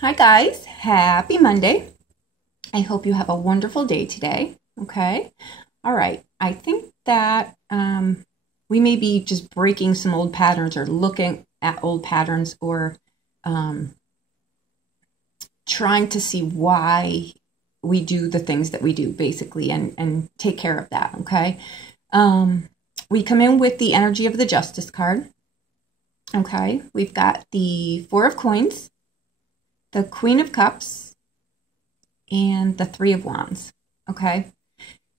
Hi guys, happy Monday. I hope you have a wonderful day today. Okay. All right. I think that we may be just breaking some old patterns or looking at old patterns or um, trying to see why we do the things that we do basically and take care of that. Okay. We come in with the energy of the Justice card. Okay. We've got the Four of Coins, the Queen of Cups, and the Three of Wands. Okay.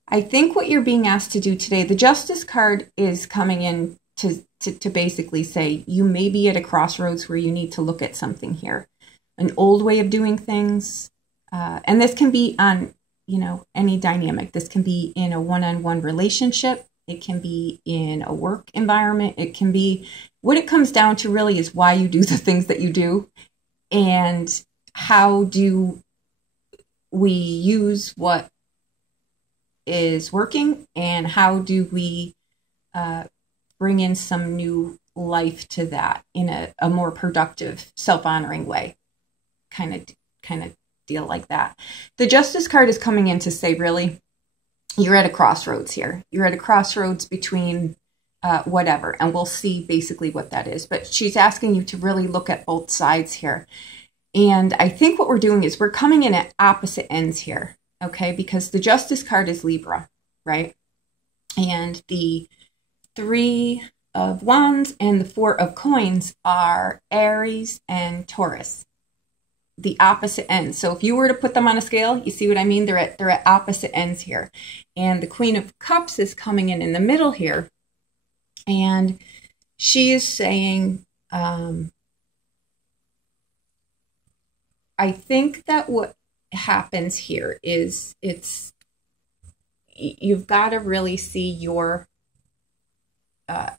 I think what you're being asked to do today, the Justice card is coming in to basically say you may be at a crossroads where you need to look at something here. An old way of doing things. And this can be on, any dynamic. This can be in a one-on-one relationship. It can be in a work environment. It can be, what it comes down to really is why you do the things that you do and how do we use what is working and how do we bring in some new life to that in a more productive, self-honoring way, kind of deal like that. The Justice card is coming in to say, really, you're at a crossroads here. You're at a crossroads between whatever, and we'll see basically what that is. But she's asking you to really look at both sides here. And I think what we're doing is we're coming in at opposite ends here, okay? Because the Justice card is Libra, right? And the Three of Wands and the Four of Coins are Aries and Taurus, the opposite ends. So if you were to put them on a scale, you see what I mean? They're at opposite ends here. And the Queen of Cups is coming in the middle here. And she is saying, I think that what happens here is you've got to really see your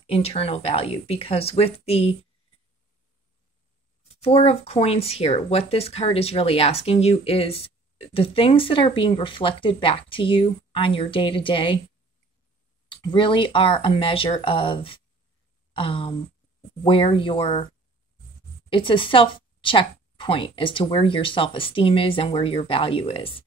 internal value, because with the Four of Coins here, what this card is really asking you is the things that are being reflected back to you on your day-to-day really are a measure of where it's a self-check point as to where your self-esteem is and where your value is.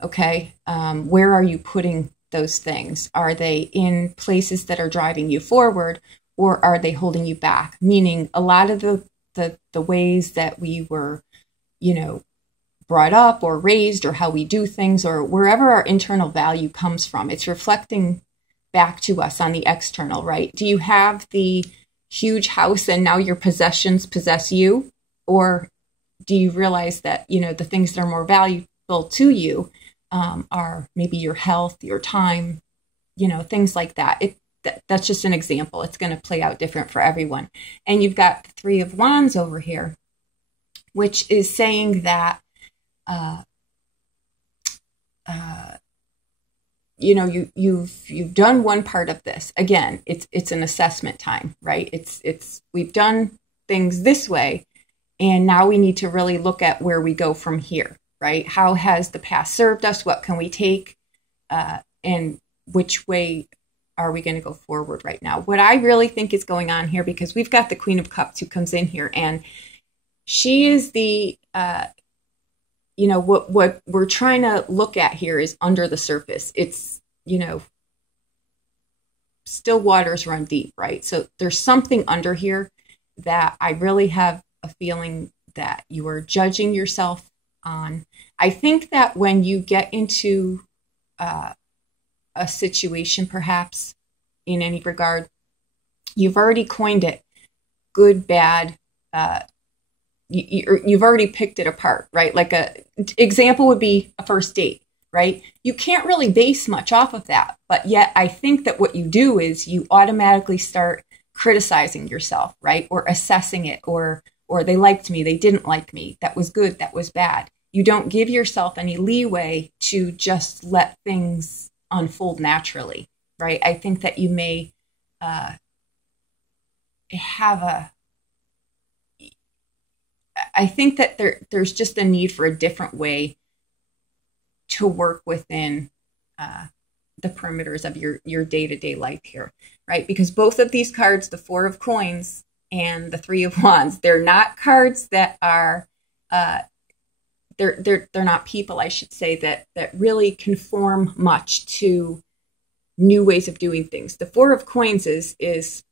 Okay. Where are you putting those things? Are they in places that are driving you forward, or are they holding you back? Meaning a lot of the ways that we were, brought up or raised, or how we do things, or wherever our internal value comes from, it's reflecting back to us on the external, right? Do you have the huge house and now your possessions possess you? Or do you realize that, the things that are more valuable to you are maybe your health, your time, things like that. That's just an example. It's going to play out different for everyone. And you've got the Three of Wands over here, which is saying that, you've done one part of this. Again, it's an assessment time, right? We've done things this way, and now we need to really look at where we go from here, right? How has the past served us? What can we take? And which way are we going to go forward right now? What I really think is going on here, because we've got the Queen of Cups who comes in here, and she is the, what we're trying to look at here is under the surface. It's, still waters run deep, right? So there's something under here that I really have a feeling that you are judging yourself on. I think that when you get into a situation, perhaps in any regard, you've already coined it good, bad. You've already picked it apart, right? Like a example would be a first date, right? You can't really base much off of that, but yet I think that what you do is you automatically start criticizing yourself, right? Or assessing it, or they liked me, they didn't like me, that was good, that was bad. You don't give yourself any leeway to just let things unfold naturally, right? I think that you may I think that there's just a need for a different way to work within the perimeters of your day-to-day life here, right? Because both of these cards, the Four of Coins and the Three of Wands, they're not cards that are they're not people, I should say, that really conform much to new ways of doing things. The Four of Coins is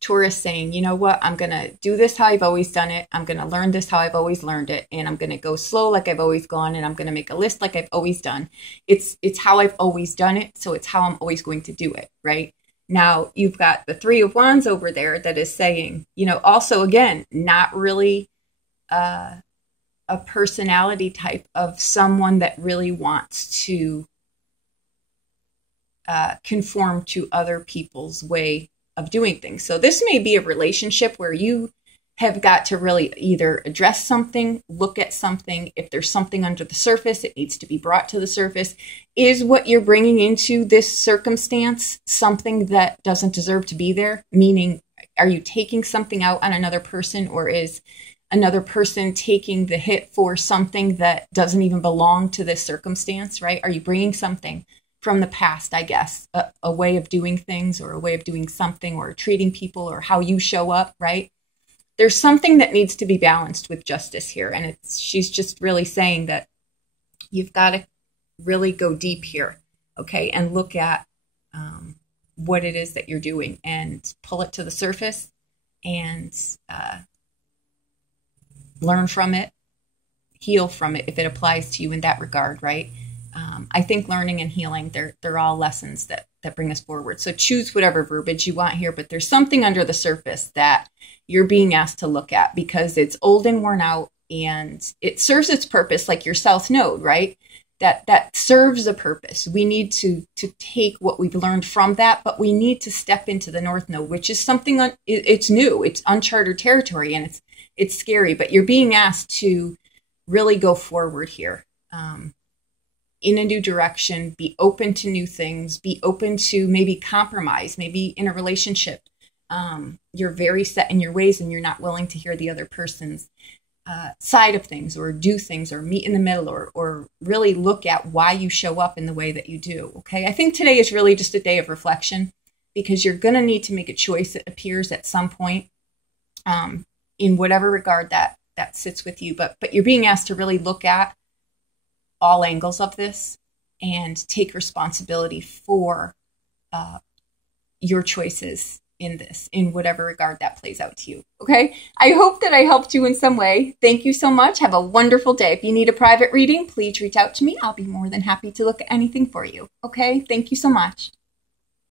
Taurus saying, you know what, I'm going to do this how I've always done it. I'm going to learn this how I've always learned it. And I'm going to go slow like I've always gone. And I'm going to make a list like I've always done. It's how I've always done it. So it's how I'm always going to do it, right? Now, you've got the Three of Wands over there that is saying, you know, also, again, not really a personality type of someone that really wants to conform to other people's way of doing things. So this may be a relationship where you have got to really either address something, look at something. If there's something under the surface, it needs to be brought to the surface. Is what you're bringing into this circumstance something that doesn't deserve to be there? Meaning, are you taking something out on another person, or is another person taking the hit for something that doesn't even belong to this circumstance, right? Are you bringing something from the past, I guess, a way of doing things, or a way of doing something, or treating people, or how you show up, right? There's something that needs to be balanced with justice here. And she's just really saying that you've got to really go deep here, okay? And look at what it is that you're doing and pull it to the surface and learn from it, heal from it if it applies to you in that regard, right? I think learning and healing, they're all lessons that bring us forward. So choose whatever verbiage you want here, but there's something under the surface that you're being asked to look at because it's old and worn out, and it serves its purpose, like your South Node, right? That serves a purpose. We need to take what we've learned from that, but we need to step into the North Node, which is something, it's new, it's uncharted territory, and it's scary, but you're being asked to really go forward here. In a new direction, be open to new things, be open to maybe compromise, maybe in a relationship. You're very set in your ways and you're not willing to hear the other person's side of things, or do things, or meet in the middle, or really look at why you show up in the way that you do. Okay. I think today is really just a day of reflection, because you're going to need to make a choice, it appears, at some point, in whatever regard that sits with you. But you're being asked to really look at all angles of this and take responsibility for your choices in this, in whatever regard that plays out to you. Okay. I hope that I helped you in some way. Thank you so much. Have a wonderful day. If you need a private reading, please reach out to me. I'll be more than happy to look at anything for you. Okay. Thank you so much.